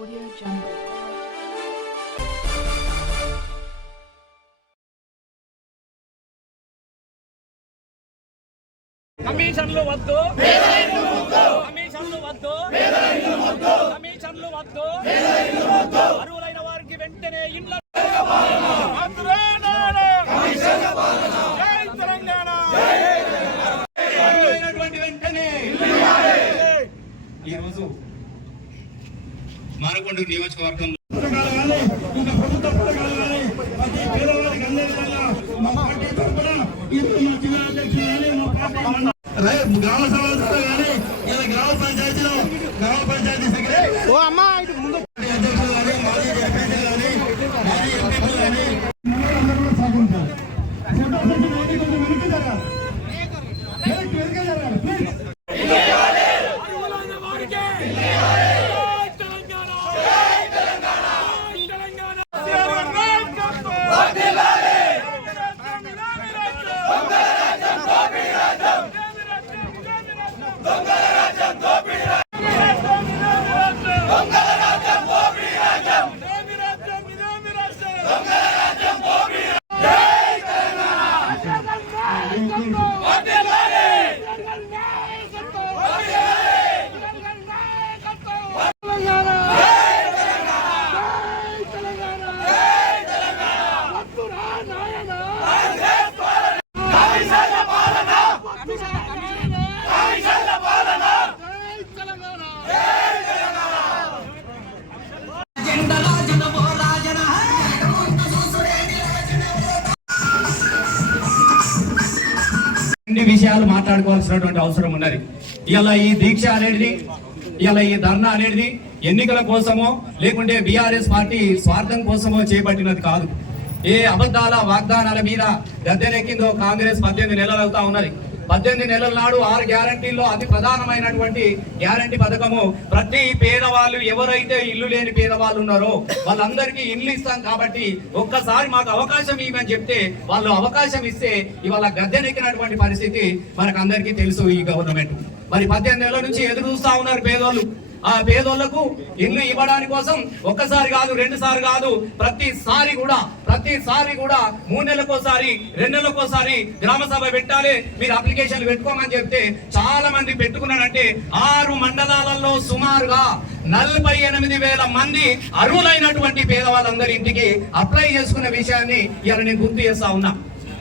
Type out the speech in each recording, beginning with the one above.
Audio Jungle. కమిషన్లు వద్దు. కమిషన్లు వద్దు. కమిషన్లు వద్దు. అర్హులైన వారికి వెంటనే ఇండ్ల జై తెలంగాణ. అర్హులైనటువంటి వెంటనే ఈరోజు మానకొండ రై- గ్రామ కానీ ఇలా పంచాయతీలో పంచాయతీ సెక్రటరీ అధ్యక్షులు కానీ మాజీ కానీ మాజీ కానీ వెనక్కి జరగాలి ప్లీజ్ అవసరం ఉన్నది ఇలా ఈ దీక్ష అనేది ఇలా ఈ ధర్నా అనేది ఎన్నికల కోసమో లేకుంటే బీఆర్ఎస్ పార్టీ స్వార్థం కోసమో చేపట్టినది కాదు. ఏ అబద్ధాల వాగ్దానాల మీద గద్దెనెక్కిందో కాంగ్రెస్ పద్దెనిమిది నెలలు అవుతా ఉన్నది. పద్దెనిమిది నెలల నాడు ఆరు గ్యారంటీల్లో అతి ప్రధానమైనటువంటి గ్యారంటీ పథకము. ప్రతి పేదవాళ్ళు ఎవరైతే ఇల్లు లేని పేదవాళ్ళు ఉన్నారో వాళ్ళందరికీ ఇల్లు ఇస్తాం కాబట్టి ఒక్కసారి మాకు అవకాశం ఇవ్వని చెప్తే వాళ్ళు అవకాశం ఇస్తే ఇవాళ గద్దెనెక్కినటువంటి పరిస్థితి మనకు అందరికీ తెలుసు ఈ గవర్నమెంట్. మరి పద్దెనిమిది నెలల నుంచి ఎదురు చూస్తా ఉన్నారు పేదోళ్ళు. ఆ పేదోళ్ళకు ఇల్లు ఇవ్వడానికి కోసం ఒక్కసారి కాదు రెండు సార్లు కాదు ప్రతిసారి కూడా ప్రతిసారి కూడా మూడు నెలలకోసారి రెండు నెలలకోసారి గ్రామ సభ పెట్టాలి. మీరు అప్లికేషన్లు పెట్టుకోమని చెప్తే చాలా మంది పెట్టుకున్నారంటే ఆరు మండలాలలో సుమారుగా నలభై ఎనిమిది వేల మంది అర్హులైనటువంటి పేదవాళ్ళందరి ఇంటికి అప్లై చేసుకున్న విషయాన్ని ఇలా నేను గుర్తు చేస్తా ఉన్నా.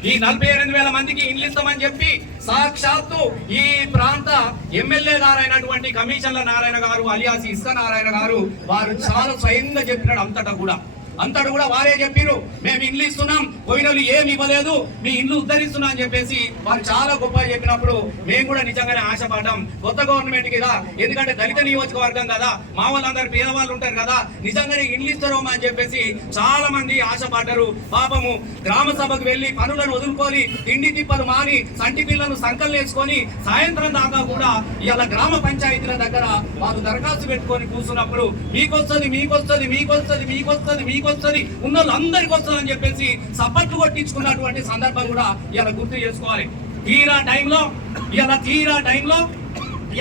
ఈ నలభై ఎనిమిది వేల మందికి ఇండ్లు ఇస్తామని చెప్పి సాక్షాత్తు ఈ ప్రాంత ఎమ్మెల్యే గారైనటువంటి కమిషన్ల నారాయణ గారు అలియాసి ఇస్క నారాయణ గారు వారు చాలా స్వయంగా చెప్పినాడు అంతటా కూడా. అంతడు కూడా వారే చెప్పిరు మేము ఇండ్లు ఇస్తున్నాం పోయినోళ్ళు ఏమి ఇవ్వలేదు మీ ఇండ్లు ఉద్ధరిస్తున్నా అని చెప్పేసి వారు చాలా గొప్ప చెప్పినప్పుడు మేము కూడా నిజంగానే ఆశపడ్డాం. కొత్త గవర్నమెంట్ కదా ఎందుకంటే దళిత నియోజకవర్గం కదా మా వాళ్ళందరూ పేదవాళ్ళు ఉంటారు కదా నిజంగానే ఇండ్లు ఇస్తారో అని చెప్పేసి చాలా మంది ఆశపడ్డారు. పాపము గ్రామ సభకు వెళ్ళి పనులను వదులుకొని తిండి తిప్పలు మాని సంటి పిల్లలు సంకలు వేసుకొని సాయంత్రం దాకా కూడా ఇలా గ్రామ పంచాయతీల దగ్గర వాళ్ళు దరఖాస్తు పెట్టుకొని కూర్చున్నప్పుడు మీకొస్తుంది మీకొస్తుంది మీకొస్తుంది మీకొస్తుంది మీకొస్తుంది ఉన్న వాళ్ళందరికీ వస్తుంది అని చెప్పేసి సపట్లు కొట్టించుకున్నటువంటి సందర్భం కూడా ఇలా గుర్తు చేసుకోవాలి. తీరా టైంలో ఇలా తీరా టైంలో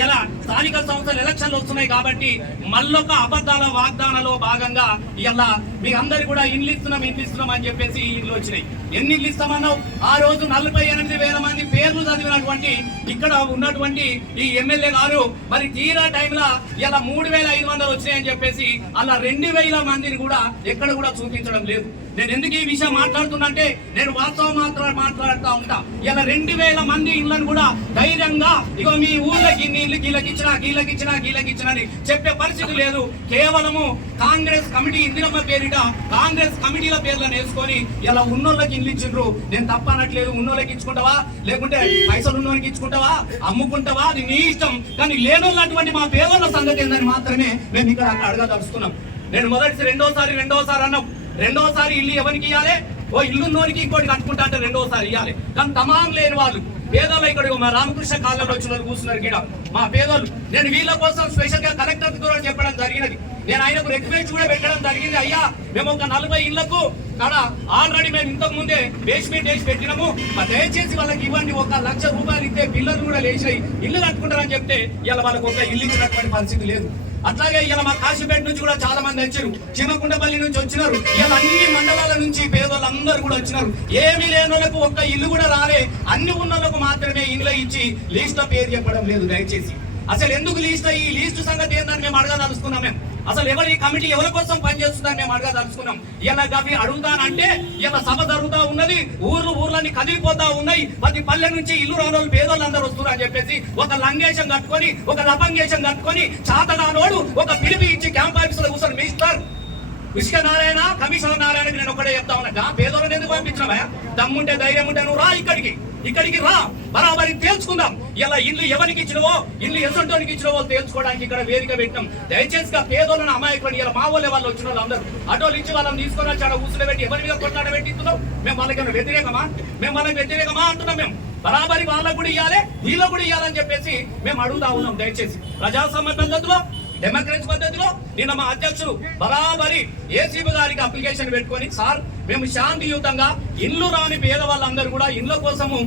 ఇలా స్థానిక సంస్థలు ఎలక్షన్లు వస్తున్నాయి కాబట్టి మళ్ళొక అబద్ధాల వాగ్దానాలో భాగంగా ఇలా మీ అందరు కూడా ఇండ్లు ఇస్తున్నాం ఇండ్లు ఇస్తున్నాం అని చెప్పేసి ఇండ్లు వచ్చినాయి. ఎన్ని ఇల్లు ఇస్తామన్నావు? ఆ రోజు నలభై ఎనిమిది వేల మంది పేర్లు చదివినటువంటి ఇక్కడ ఉన్నటువంటి ఈ ఎమ్మెల్యే గారు మరి తీరా టైంలో ఇలా మూడు వేల ఐదు వందలు వచ్చినాయని చెప్పేసి అలా రెండు వేల మందిని కూడా ఎక్కడ కూడా చూపించడం లేదు. నేను ఎందుకు ఈ విషయం మాట్లాడుతున్నా అంటే నేను వాస్తవం మాత్రం మాట్లాడుతూ ఉంటా. ఇలా రెండు వేల మంది ఇళ్ళను కూడా ధైర్యంగా ఇగో మీ ఊళ్ళకి ఇన్ని ఇల్లు గీలకిచ్చినా గీలకిచ్చినా గీలకిచ్చినా అని చెప్పే పరిస్థితి లేదు. కేవలము కాంగ్రెస్ కమిటీ ఇందిరమ్మ పేరిట కాంగ్రెస్ కమిటీల పేర్లను వేసుకొని ఇలా ఉన్నోళ్ళకి ఇల్లు ఇచ్చిండ్రు. నేను తప్ప అనట్లేదు. ఉన్నోళ్ళకి ఇచ్చుకుంటావా? లేకుంటే పైసలు ఉన్నోళ్ళకి ఇచ్చుకుంటావా? అమ్ముకుంటావా? అది నీ ఇష్టం. కానీ లేనోళ్ళటువంటి మా పేదోళ్ళ సంగతి ఏందని మాత్రమే మేము ఇక్కడ అడగదలుచుకున్నాం. నేను మొదటి రెండోసారి రెండోసారి అన్నాం. రెండోసారి ఇల్లు ఎవరికి ఇవ్వాలి ఓ ఇల్లు నోరికి ఇంకోటి కట్టుకుంటా అంటే రెండోసారి ఇవ్వాలి కానీ తమాం లేని వాళ్ళు పేదలు ఇక్కడ మా రామకృష్ణ కాలంలో వచ్చిన వాళ్ళు కూర్చున్నారు ఇక్కడ. మా పేదలు నేను వీళ్ళ కోసం స్పెషల్గా కలెక్టర్ కూడా చెప్పడం జరిగినది. నేను ఆయనకు రిక్వెస్ట్ కూడా పెట్టడం జరిగింది. అయ్యా మేము ఒక నలభై ఇళ్ళకు కాడ ఆల్రెడీ మేము ఇంతకు ముందే బేస్మెంట్ వేసి పెట్టినాము. మరి దయచేసి వాళ్ళకి ఇవ్వండి ఒక లక్ష రూపాయలు ఇస్తే పిల్లలు కూడా లేచాయి ఇల్లు కట్టుకుంటారని చెప్తే ఇలా వాళ్ళకి ఒక ఇల్లు ఇచ్చినటువంటి పరిస్థితి లేదు. అట్లాగే ఇలా మా కాశీపేట నుంచి కూడా చాలా మంది వచ్చారు. చిన్నకుండపల్లి నుంచి వచ్చినారు. ఇలా అన్ని మండలాల నుంచి పేదోళ్ళందరూ కూడా వచ్చినారు. ఏమీ లేని వాళ్ళకు ఒక్క ఇల్లు కూడా రాలే. అన్ని ఉన్న వాళ్ళకు మాత్రమే ఇల్లు ఇచ్చి లీస్ట్లో పేరు చెప్పడం లేదు దయచేసి. అసలు ఎందుకు లీస్ట్ ఈ లీస్ట్ సంగతి ఏందని మేము అడగదలుచుకున్నాం మేము. అసలు ఎవరి కమిటీ ఎవరి కోసం పనిచేస్తుందని మేము అడగదలుచుకున్నాం ఇలా అవి అడుగుతానంటే ఇలా సభ జరుగుతా ఉన్నది ఊర్లు ఊర్లన్నీ కదిలిపోతా ఉన్నాయి. ప్రతి పల్లె నుంచి ఇల్లు రానోళ్ళు పేదోళ్ళు అందరూ వస్తున్నారు అని చెప్పేసి ఒక లంగేశం కట్టుకొని ఒక లపంగేశం కట్టుకొని చాతగానోడు ఒక పిలిపి ఇచ్చి క్యాంప్ ఆఫీసులో కూర్చొని మిగిస్తారు ఇసుక నారాయణ కమిషనర్ నారాయణకి నేను ఒకటే చెప్తా ఉన్నా. పేదోళ్ళని ఎందుకు పంపించినావా? దమ్ముంటే ధైర్యం ఉంటే నువ్వు రా ఇక్కడికి. ఇక్కడికి రా. బరాబరి తేల్చుకుందాం. ఇలా ఇల్లు ఎవరికి ఇచ్చినవో ఇల్లు ఎసంటోనికి ఇచ్చినవో తేల్చుకోవడానికి ఇక్కడ వేదిక పెట్టినాం. దయచేసి పేదోళ్ళని అమాయకుని ఇలా మా వాళ్ళే వాళ్ళు వచ్చిన వాళ్ళు అందరూ అటోలు ఇచ్చి వాళ్ళని తీసుకొని వచ్చి ఆడ కూర్చుని పెట్టి ఎవరి మీద కొట్లాడ పెట్టిస్తున్నాం మేము వాళ్ళకి వ్యతిరేకమా? మేము వాళ్ళకి వ్యతిరేకమా అంటున్నాం మేము. బరాబరి వాళ్ళకు కూడా ఇవ్వాలి వీళ్ళకు కూడా ఇవ్వాలని చెప్పేసి మేము అడుగుతా ఉన్నాం దయచేసి. ప్రజాస్వామ్య పద్ధతిలో డెమోక్రసీ పద్ధతిలో నిన్న మా అధ్యక్షుడు బరాబరి ఏసీబీ గారికి అప్లికేషన్ పెట్టుకొని సార్ మేము శాంతియుతంగా ఇల్లు రాని పేదవాళ్ళందరూ కూడా ఇళ్ళ కోసము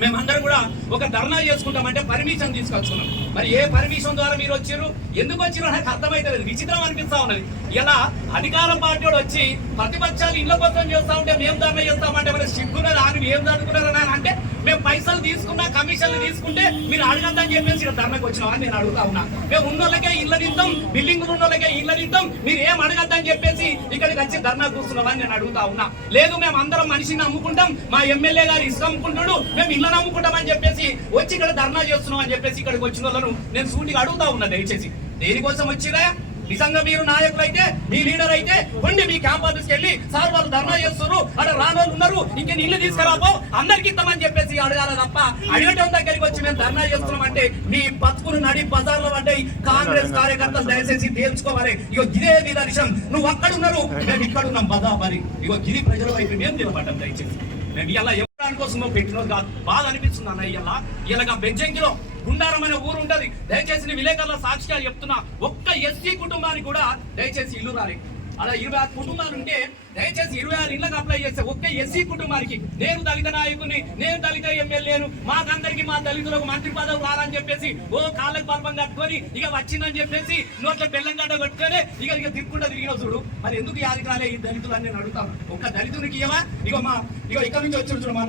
మేమందరం కూడా ఒక ధర్నా చేసుకుంటామంటే పర్మిషన్ తీసుకొచ్చుకున్నాం. మరి ఏ పర్మిషన్ ద్వారా మీరు వచ్చారు ఎందుకు వచ్చారు నాకు అర్థమైతే లేదు విచిత్రం అనిపిస్తా ఉన్నది. ఇలా అధికార పార్టీ వచ్చి ప్రతిపక్షాలు ఇళ్ళ కోసం చేస్తా ఉంటే మేము ధర్నా చేస్తామంటే మరి సిగ్గున్నది? అని ఏం చదువుకున్నారని అంటే మేము పైసలు తీసుకున్నా కమిషన్లు తీసుకుంటే మీరు అడగద్దని చెప్పేసి ఇక్కడ ధర్నకు వచ్చినామని నేను అడుగుతా ఉన్నా. మేము ఉన్నోళ్ళకే ఇళ్ళ నిద్దాం బిల్డింగ్ ఉన్నోళ్ళకే ఇళ్ళ నిద్దాం మీరు ఏం అడగద్దని చెప్పేసి ఇక్కడికి వచ్చి ధర్నా కూర్చున్నామని నేను అడుగుతా ఉన్నా. లేదు మేము అందరం మనిషిని అమ్ముకుంటాం మా ఎమ్మెల్యే గారు ఇసుక అమ్ముకుంటాడు మేము ఇళ్ళని అమ్ముకుంటామని చెప్పేసి వచ్చి ఇక్కడ ధర్నా చేస్తున్నాం అని చెప్పేసి ఇక్కడికి వచ్చిన వాళ్ళను నేను సూటిగా అడుగుతా ఉన్నా దయచేసి. దేనికోసం వచ్చిరా? నిజంగా మీరు నాయకులు అయితే మీ లీడర్ అయితే ఉండి మీ క్యాంప్ ఆఫీస్కి వెళ్ళి సార్ వాళ్ళు ధర్నా చేస్తున్నారు అక్కడ రానోళ్ళు ఉన్నారు ఇంక నీళ్ళు తీసుకురాపో అందరికి ఇస్తామని చెప్పేసి అడగాల తప్ప అడగటం దగ్గరికి వచ్చి మేము ధర్నా చేస్తున్నామంటే మీ బతుకులు నడి బజార్లో పడ్డాయి కాంగ్రెస్ కార్యకర్తలు దయచేసి తేల్చుకోవాలి. ఇగో ఇదే విషయం నువ్వు అక్కడ ఉన్నారు మేము ఇక్కడ ఉన్నాం బదాబరి ఇగో గిరి ప్రజల వైపు మేము నిలబడ్డం దయచేసి. మేము ఇలా ఎవరి కోసం పెట్టినోది కాదు బాధ అనిపిస్తుంది అన్న ఇలా ఇలాగ బెంచెంకిలో గుండారం అనే ఊరు ఉంటది. దయచేసి విలేకరుల సాక్షిగా చెప్తున్నా. ఒక్క ఎస్సీ కుటుంబానికి కూడా దయచేసి ఇల్లు రాలి. అలా ఇరవై ఆరు కుటుంబాలు ఉంటే దయచేసి ఇరవై ఆరు ఇళ్ళకి అప్లై చేస్తే ఒక్క ఎస్సీ కుటుంబానికి నేను దళిత నాయకుని నేను దళిత ఎమ్మెల్యేను మాకందరికి మా దళితులకు మంత్రి పదవి రాలని చెప్పేసి ఓ కాళ్ళకి పర్వం కట్టుకొని ఇక వచ్చిందని చెప్పేసి నోట్ల బెల్లం గడ్డ కట్టుకొని ఇక ఇక తిప్పుకుంటా తిరిగిన చూడు. మరి ఎందుకు యాదికి రాలే ఈ దళితులు అని నేను అడుగుతాను ఒక్క దళితునికి ఇవ్వా ఇక మా ఇక ఇక్కడ నుంచి వచ్చి చూడు మా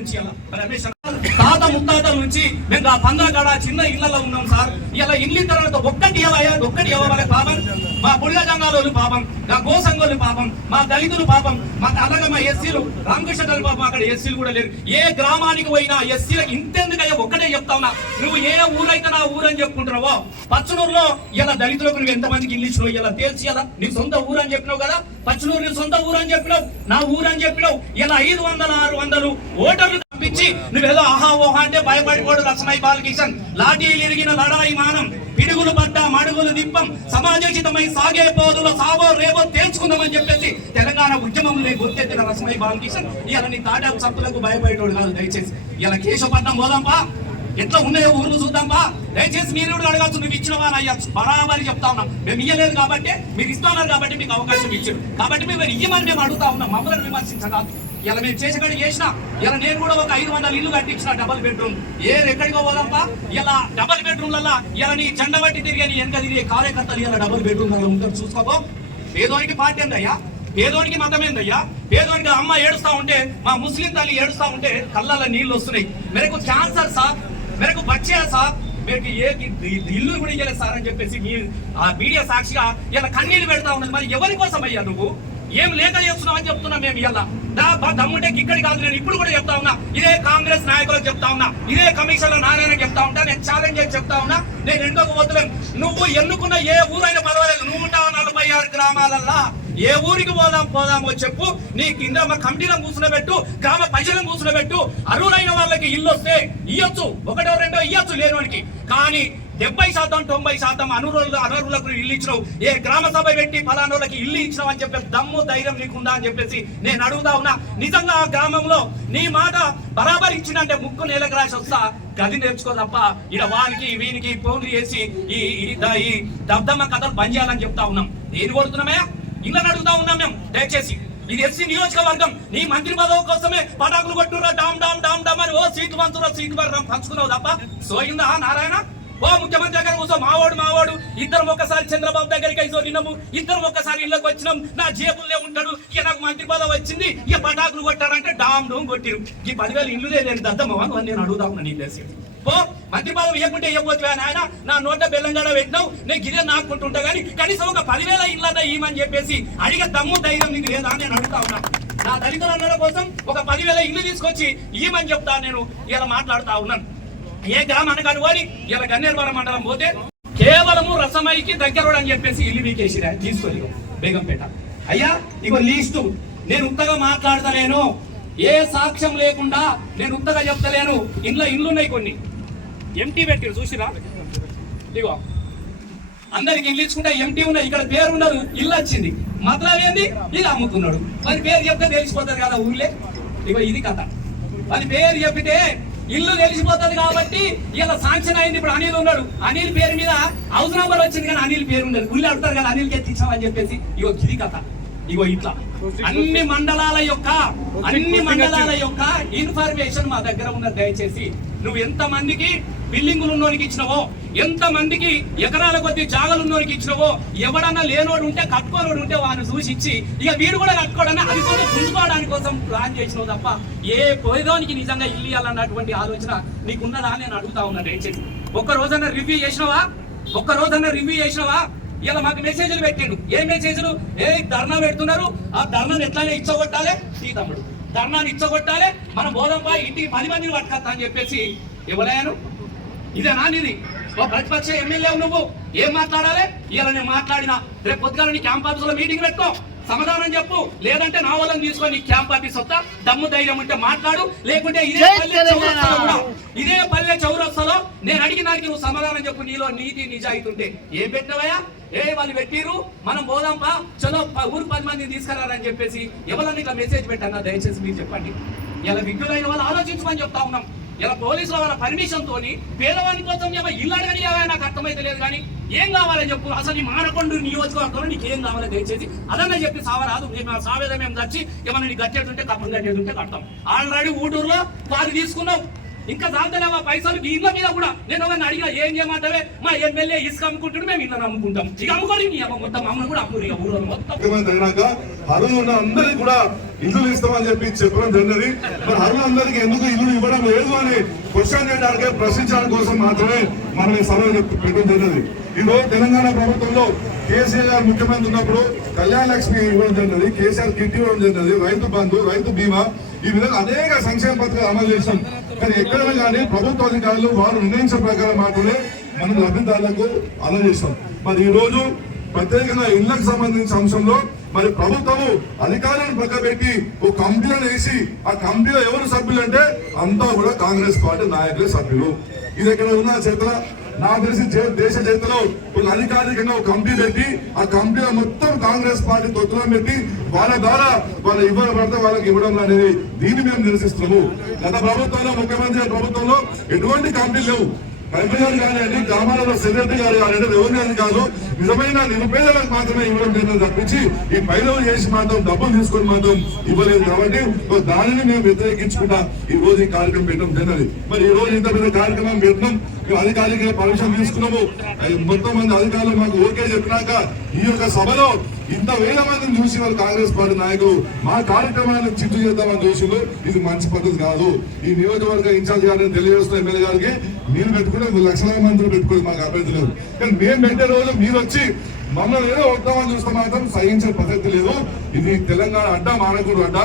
నుంచి అలా. మరి రమేష్ తాత ముత్తాతల నుంచి మేము ఆ పందరగడ చిన్న ఇళ్ళలో ఉన్నాం సార్. ఇలా ఇల్లు తర్వాత ఒక్కటి ఇవ్వయా ఒక్కటి ఇవ్వాలి పాపం. మా పుల్ల జంగాలోళ్ళు పాపం. మా గోసంగోలు పాపం. మా దళితులు పాపం. మా అలాగే మా ఎస్సీలు రామకృష్ణ పాపం. అక్కడ ఎస్సీలు కూడా లేరు. ఏ గ్రామానికి పోయినా ఎస్సీలకు ఇంతెందుకయ్యా? ఒక్కటే చెప్తా ఉన్నా. నువ్వు ఏ ఊరైతే నా ఊరని చెప్పుకుంటున్నావో పచ్చనూరులో ఇలా దళితులకు నువ్వు ఎంతమందికి ఇల్లు ఇచ్చినావు ఇలా తేల్చి ఇలా నీ సొంత ఊరు అని చెప్పినావు కదా? పచ్చనూరు నీ సొంత ఊరు అని చెప్పినావు? నా ఊరు అని చెప్పినావు? ఇలా ఐదు వందల ఆరు వందలు ఓటర్లు తప్పించి నువ్వేదో ఆహా ఓహా అంటే భయపడిపోడు లక్ష్మీ బాలకిషన్. లాఠీలు ఎరిగిన లడాయి మానం పిడుగులు పడ్డ మడుగులు దిప్పం సమాజోచితమై సాగే పోదుల సావో రేవో తేల్చుకుందామని చెప్పేసి తెలంగాణ ఉద్యమంలో గుర్తెత్తిన లక్ష్మీ బాలకిషన్ ఇలా నీ తాటాకు సంతులకు భయపడేటోడు కాదు దయచేసి. ఇలా కేశవపట్నం పోదాంపా ఎట్లా ఉన్నాయో ఊర్లు చూద్దాంపా దయచేసి మీరు కూడా అడగచ్చు నువ్వు ఇచ్చినవా అని అయ్యచ్చు బరాబరి చెప్తా ఉన్నాం. మేము ఇయ్యలేదు కాబట్టి మీరు ఇస్తున్నారు కాబట్టి మీకు అవకాశం ఇచ్చారు. కాబట్టి మేము ఇయ్యమని మేము అడుగుతా ఉన్నాం. మమ్మల్ని విమర్శించగాదు ఇలా మేము చేసేకాడి చేసిన ఇలా నేను కూడా ఒక ఐదు వందల ఇల్లు కట్టించిన డబల్ బెడ్రూమ్ ఏ ఎక్కడికో పోదాంపా ఇలా డబల్ బెడ్రూమ్లలో ఇలా నీ జెండ బట్టి తిరిగే వెనక తిరిగే కార్యకర్తలు ఇలా డబల్ బెడ్రూమ్లలో ఉంటారు చూసుకోకో పేదోనికి పార్టీ ఏందయ్యా? పేదోనికి మతం ఏందయ్యా? పేదోనికి అమ్మ ఏడుస్తా ఉంటే మా ముస్లిం తల్లి ఏడుస్తా ఉంటే కళ్ళల్లో నీళ్ళు వస్తున్నాయి. మెరకు క్యాన్సర్ సార్ మెరకు బచ్చే సార్. మీకు ఏ ఇల్లు కూడా ఇయ్యలేదు సార్ అని చెప్పేసి మీ ఆ మీడియా సాక్షిగా ఇలా కన్నీళ్ళు పెడతా ఉన్నది. మరి ఎవరి కోసం అయ్యా నువ్వు? ఏం లేక చేస్తున్నావు అని చెప్తున్నా మేము ఇలా నా తమ్ముంటే దమ్ముంటే ఇక్కడి కాదు నేను ఇప్పుడు కూడా చెప్తా ఉన్నా. ఇదే కాంగ్రెస్ నాయకులకు చెప్తా ఉన్నా. ఇదే లో నారాయణ చెప్తా ఉంటా నేను ఛాలెంజ్ చేసి చెప్తా ఉన్నా. నేను ఎందుకు వద్దులేను నువ్వు ఎన్నుకున్న ఏ ఊరైనా పర్వాలేదు. నూట నలభై ఆరు గ్రామాలల్లా ఏ ఊరికి పోదాం పోదామో చెప్పు. నీ కింద మా కమిటీలను కూర్చునబెట్టు గ్రామ ప్రజలను కూర్చునబెట్టు అరువులైన వాళ్ళకి ఇల్లు వస్తే ఇయ్యొచ్చు. ఒకటో రెండో ఇయ్యొచ్చు లేనివాడికి. కానీ డెబ్బై శాతం తొంభై శాతం అనురులు అనర్హులకు ఇల్లు ఇచ్చినావు. ఏ గ్రామ సభ పెట్టి ఫలానోళ్ళకి ఇల్లు ఇచ్చినావు అని చెప్పేసి దమ్ము ధైర్యం నీకుందా అని చెప్పేసి నేను అడుగుతా ఉన్నా. నిజంగా ఆ గ్రామంలో నీ మాట బరాబర్ ఇచ్చినంటే ముక్కు నేలకు రాసి వస్తా. గది నేర్చుకో తప్ప ఇడ వానికి వీనికి ఫోన్లు చేసి ఈ ఈ- ద- ఈ దబ్దమ్మ కథలు బంద్ చేయాలని చెప్తా ఉన్నాం. నేను కొడుతున్నామయ్యా ఇళ్ళని అడుగుతా ఉన్నాం మేము దయచేసి. ఇది ఎస్సీ నియోజకవర్గం. నీ మంత్రి పదవి కోసమే పటాకులు కొట్టురా డామ్ డామ్ డామ్ డామ్ అని ఓ సీటు పంచురా సీటు పడడం పంచుకున్నావు తప్ప. సోయిందా నారాయణ? ఓ ముఖ్యమంత్రి దగ్గర కూర్చో. మావాడు మావాడు ఇద్దరం ఒక్కసారి చంద్రబాబు దగ్గరికి అయితే నిన్నము. ఇద్దరం ఒక్కసారి ఇళ్ళకి వచ్చినాం. నా జేబుల్లో ఉంటాడు. ఇక నాకు మంత్రి పదవి వచ్చింది. ఇక పటాకులు కొట్టారంటే డామ్ డోమ్ కొట్టిరు. ఈ పదివేలు ఇల్లు నేను దద్దమ్మా నేను అడుగుతా ఉన్నా నీ తెలిసి మంత్రి పదవి ఇవ్వకుంటే ఇవ్వబోతున్నా నాయన? నా నోట బెల్లంగాడ పెట్టినావు. నేను గిరే నాకుంటుంటా కానీ కనీసం ఒక పదివేల ఇళ్ళన్నా ఇవ్వమని చెప్పేసి అడిగే దమ్ము ధైర్యం నీకు లేదా అని నేను అడుగుతా ఉన్నా. నా దళితులందరి కోసం ఒక పదివేల ఇల్లు తీసుకొచ్చి ఇవ్వమని చెప్తా నేను. ఇలా మాట్లాడుతా ఉన్నాను. ఏ గ్రామానికి అనుకోని ఇలా గన్నేరువరం మండలం పోతే కేవలము రసమైకి దగ్గర అని చెప్పేసి ఇల్లు వీకేసిరా తీసుకొని బేగంపేట. అయ్యా ఇగో లీస్టు నేను ఉత్తగా మాట్లాడతలేను. ఏ సాక్ష్యం లేకుండా నేను ఉత్తగా చెప్తలేను. ఇంట్లో ఇల్లున్నాయి కొన్ని. ఎంటీ పెట్టిరు చూసిరా? ఇగో. అందరికి ఇల్లు ఇచ్చుకుంటే ఎంటీ ఉన్నాయి. ఇక్కడ పేరు ఉండదు. ఇల్లు వచ్చింది. మతలబ్ ఏంది? ఇది అమ్ముతున్నాడు. మరి పేరు చెప్తే తెలిసిపోతుంది కదా ఊళ్ళే? ఇగో ఇది కథ. మరి పేరు చెప్పితే ఇల్లు తెలిసిపోతుంది కాబట్టి ఇలా సాంక్షన్ అయింది. ఇప్పుడు అనిల్ ఉన్నాడు. అనిల్ పేరు మీద హౌస్ నంబర్ వచ్చింది కానీ అనిల్ పేరు ఉండదు. ఊళ్ళో అడుగుతారు కదా అనిల్ ఎత్తిచ్చామని చెప్పేసి. ఇగో ఇది కథ. ఇగో ఇట్లా. అన్ని మండలాల యొక్క అన్ని మండలాల యొక్క ఇన్ఫర్మేషన్ మా దగ్గర ఉన్నది. దయచేసి నువ్వు ఎంత మందికి బిల్డింగులు ఉన్నోనికి ఇచ్చినవో ఎంత మందికి ఎకరాల కొద్ది జాగలు ఉన్నోనికి ఇచ్చినవో ఎవడన్నా లేనోడు ఉంటే కట్టుకోనోడు ఉంటే వాడిని చూసి ఇచ్చి ఇక వీడు కూడా కట్టుకోడని అది కూడా పుంజుకోవడానికి కోసం ప్లాన్ చేసినావు తప్ప ఏ పోయేదానికి నిజంగా ఇల్లు ఇవ్వాలన్నటువంటి ఆలోచన నీకున్నదా నేను అడుగుతా ఉన్నా దయచేసి. ఒక్క రోజన్నా రివ్యూ చేసినావా? ఒక్క రోజన్నా రివ్యూ చేసినావా? ఇలా మాకు మెసేజ్లు పెట్టిండు. ఏ మెసేజ్లు ఏ ధర్నా పెడుతున్నారు? ఆ ధర్నాను ఎట్లానే ఇచ్చగొట్టాలి? ఈ తమ్ముడు. ధర్నాన్ని ఇచ్చగొట్టాలి? మనం బోధంపా ఇంటికి పది మందిని పట్టుకొస్తా అని చెప్పేసి ఇవ్వలేను ఇదే నీది? ఓ ప్రతిపక్ష ఎమ్మెల్యే నువ్వు. ఏం మాట్లాడాలి? ఇలా నేను మాట్లాడినా. రేపు పొద్దుగాల నీ క్యాంప్ ఆఫీస్లో మీటింగ్ పెట్టుకో. సమాధానం చెప్పు. లేదంటే నా వాళ్ళని తీసుకొని క్యాంప్ ఆఫీస్ వస్తా. దమ్ము ధైర్యం ఉంటే మాట్లాడు. లేకుంటే ఇదే పల్లె చౌరస్తాలో కూడా. ఇదే పల్లె చౌరస్తాలో నేను అడిగిన నువ్వు సమాధానం చెప్పు. నీలో నీతి నిజాయితీ ఉంటే. ఏం పెట్టినవయ్యా? ఏ వాళ్ళు పెట్టిరు మనం పోదాంపా చలో ఊరు పది మందిని తీసుకురారని చెప్పేసి ఎవరన్నా ఇట్లా మెసేజ్ పెట్టన్నా? దయచేసి మీరు చెప్పండి. ఇలా విఘ్నులైన వాళ్ళు ఆలోచించమని చెప్తా ఉన్నాం. ఇలా పోలీసుల వాళ్ళ పర్మిషన్ తోని పేదవాని కోసం ఏమో ఇల్లు అడగని నాకు అర్థమైతే లేదు కానీ ఏం కావాలని చెప్పు? అసలు ఈ మానకొండ నియోజకవర్గంలో నీకు ఏం కావాలో దయచేసి అదన్నా చెప్పి సావరాదు. మేము ఆ సావేద మేము తెచ్చి ఏమన్నా నీకు కట్టేటుంటే కప్పం కట్టేటుంటే కడతాం. ఆల్రెడీ ఊటూరులో వారు తీసుకున్నావు. ఇంకా దాంతోనే మా పైసలు మీ ఇళ్ళ మీద కూడా. నేను ఎవరిని అడిగినా ఏం చేయమంటావే? మా ఎమ్మెల్యే ఇసుక అమ్ముకుంటుంటే మేము ఇళ్ళని అమ్ముకుంటాం. ఇక అమ్ముకొని మీ అమ్మ మొత్తం అమ్మను కూడా అమ్మురు ఇక ఊరు మొత్తం. అరుణ్ ఉన్న అందరికి కూడా ఇల్లు ఇస్తామని చెప్పి చెప్పడం జరిగినది మరి అరువు అందరికి ఎందుకు ఇల్లు ఇవ్వడం లేదు అని క్వశ్చన్ చేయడానికి ప్రశ్నించడం కోసం మాత్రమే మనం ఈ సభ పెట్టడం జరిగినది ఈ రోజు తెలంగాణ ప్రభుత్వంలో కేసీఆర్ గారు ముఖ్యమంత్రి ఉన్నప్పుడు కళ్యాణ లక్ష్మి ఇవ్వడం జరిగినది కేసీఆర్ కిట్ ఇవ్వడం జరిగినది రైతు బంధు రైతు బీమా ఈ విధంగా అనేక సంక్షేమ పథకాలు అమలు చేశాం. కానీ ఎక్కడైనా కానీ ప్రభుత్వ అధికారులు వారు నిర్ణయించిన ప్రకారం మాత్రమే మనం లబ్ధిదారులకు అందజేస్తాం మరి ఈ రోజు ప్రత్యేకంగా ఇళ్ళకు సంబంధించిన అంశంలో మరి ప్రభుత్వము అధికారులను పక్కబెట్టి ఒక కంపెనీలో వేసి ఆ కంపెనీలో ఎవరు సభ్యులు అంటే అంతా కూడా కాంగ్రెస్ పార్టీ నాయకులే సభ్యులు. ఇది ఎక్కడ ఉన్న చేతుల నాకు తెలిసి చే- దేశ చరిత్రలో ఒక అధికారికంగా ఒక కంపెనీ పెట్టి ఆ కంపెనీలో మొత్తం కాంగ్రెస్ పార్టీ తొత్తులో పెట్టి వాళ్ళ ద్వారా వాళ్ళు ఇవ్వడం పడితే వాళ్ళకి ఇవ్వడం అనేది దీన్ని మేము నిరసిస్తున్నాము. గత ప్రభుత్వంలో ముఖ్యమంత్రి ప్రభుత్వంలో ఎటువంటి కంపెనీలు లేవు. కలెక్టర్ కానివ్వండి గ్రామాలలో సెక్రటరీ గారు కానివ్వండి రెవెన్యూ కాదు నిజమైన నిరుపేదలకు మాత్రమే ఇవ్వడం జరిగింది తప్పించి ఈ పైరవులు చేసి మాత్రం డబ్బులు తీసుకొని మాత్రం ఇవ్వలేదు కాబట్టి దానిని మేము వ్యతిరేకించుకుంటా ఈ రోజు ఈ కార్యక్రమం పెట్టడం జరిగింది. మరి ఈ రోజు ఇంత పెద్ద కార్యక్రమం పెట్టడం అధికారిక పర్మిషన్ తీసుకున్నాము. మొత్తం మంది అధికారులు మాకు ఓకే చెప్పినాక ఈ యొక్క సభలో ఇంత వేల మందిని చూసి వాళ్ళు కాంగ్రెస్ పార్టీ నాయకులు మా కార్యక్రమాలను చిత్తు చేద్దామని చూసిండు ఇది మంచి పద్ధతి కాదు. ఈ నియోజకవర్గ ఇన్ఛార్జ్ గారిని తెలియజేస్తున్న ఎమ్మెల్యే గారికి మీరు పెట్టుకునే లక్షలాది మందిని పెట్టుకోండి మాకు అభ్యర్థి లేదు. కానీ మేము పెట్టే రోజు మీరు వచ్చి మమ్మల్ని ఏదో వద్దామని చూస్తే మాత్రం సహించే పద్ధతి లేదు. ఇది తెలంగాణ అడ్డ మానకుడు అడ్డ.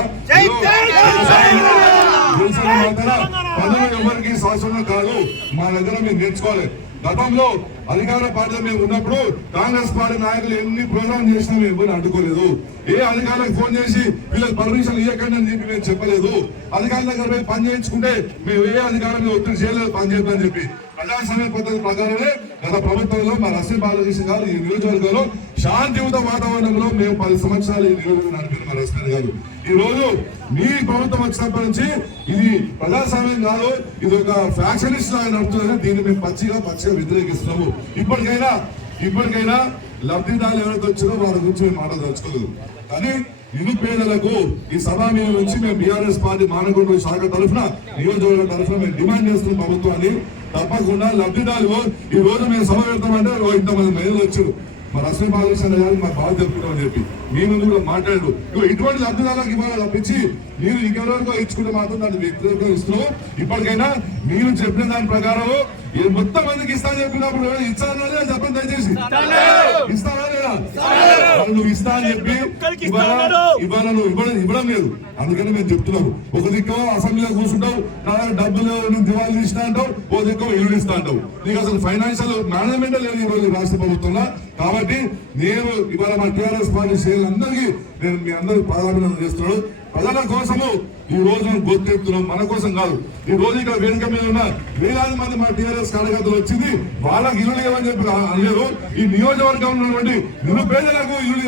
పదవి ఎవరికి శాసనం కాదు. మా దగ్గర మీరు నేర్చుకోవాలి. గతంలో అధికార పార్టీలో మేము ఉన్నప్పుడు కాంగ్రెస్ పార్టీ నాయకులు ఎన్ని ప్రోగ్రామ్ చేసినా మేము ఎవరిని అడ్డుకోలేదు ఏ అధికారులకు ఫోన్ చేసి వీళ్ళకి పర్మిషన్ ఇవ్వకండి అని చెప్పి మేము చెప్పలేదు. అధికారుల దగ్గర పోయి పని చేయించుకుంటే మేము ఏ అధికారం మీద ఒత్తిడి చేయలేదు పని చేద్దామని చెప్పి. ప్రజాస్వామ్య పద్ధతి ప్రకారమే గత ప్రభుత్వంలో మా రసీ బాలకృష్ణ గారు ఈ నియోజకవర్గంలో శాంతియుత వాతావరణంలో మేము పది సంవత్సరాలు ఈ నియోజకవర్గం నడిపిన మా రసీ గారు. ఈ రోజు మీ ప్రభుత్వం వచ్చినప్పటి నుంచి ఇది ప్రజాస్వామ్యం కాదు ఇది ఒక ఫ్యాక్షనిస్ట్ లాగా నడుపుతుందని దీన్ని మేము పచ్చిగా పచ్చిగా వ్యతిరేకిస్తున్నాము. ఇప్పటికైనా ఇప్పటికైనా లబ్ధిదారులు ఎవరైతే వచ్చినో వారి గురించి మేము మాట్లాడదలుచుకోలేదు కానీ నిరుపేదలకు ఈ సభా మీద నుంచి మేము బీఆర్ఎస్ పార్టీ మానకొండ శాఖ తరఫున నియోజకవర్గ తరఫున మేము డిమాండ్ చేస్తున్న ప్రభుత్వాన్ని. తప్పకుండా లబ్ధిదారులు ఈ రోజు మేము సభ పెడతామంటే ఇంతమంది మహిళలు వచ్చారు. మా రశ్మి బాలకృష్ణ గారు మా బాధ చెప్పుకుంటామని చెప్పి. ముందు కూడా మాట్లాడారు ఇగో ఇటువంటి లబ్ధిదారులకు ఇవ్వాలి తప్పించి మీరు ఇంకెవరికో ఇచ్చుకుంటే మాత్రం దాన్ని వ్యక్తిగతంగా ఇస్తున్నాం ఇప్పటికైనా మీరు చెప్పిన దాని ప్రకారం ఈ మొత్తం మందికి ఇస్తాను చెప్పినప్పుడు ఇస్తానా లేదా చెప్పండి దయచేసి. ఇస్తానా. లేదా? నువ్వు ఇస్తా అని చెప్పి ఇవాళ నువ్వు ఇవ్వడం ఇవ్వడం లేదు. అందుకని మేము చెప్తున్నాం ఒక దిక్కు అసెంబ్లీలో కూర్చుంటావు నా డబ్బులు నువ్వు దివాళీ ఇస్తా అంటావు ఓ దిక్కు ఇల్లు ఇస్తా అంటావు. నీకు అసలు ఫైనాన్షియల్ మేనేజ్మెంట్ లేదు ఈ రోజు రాష్ట్ర ప్రభుత్వంలో. కాబట్టి నేను ఇవాళ మా టీఆర్ఎస్ పార్టీ శ్రేణులందరికీ నేను మీ అందరి ప్రాధాన్యత చేస్తున్నాడు ప్రజల కోసము ఈ రోజు మనం గుర్తెత్తున్నాం మన కోసం కాదు. ఈ రోజు ఇక్కడ వేదిక మీద ఉన్న వేలాది మంది మన టీఆర్ఎస్ కార్యకర్తలు వచ్చింది. వాళ్ళకి ఇల్లు లేవని చెప్పి అనలేదు ఈ నియోజకవర్గం ఉన్నటువంటి నిరుపేదలకు ఇల్లు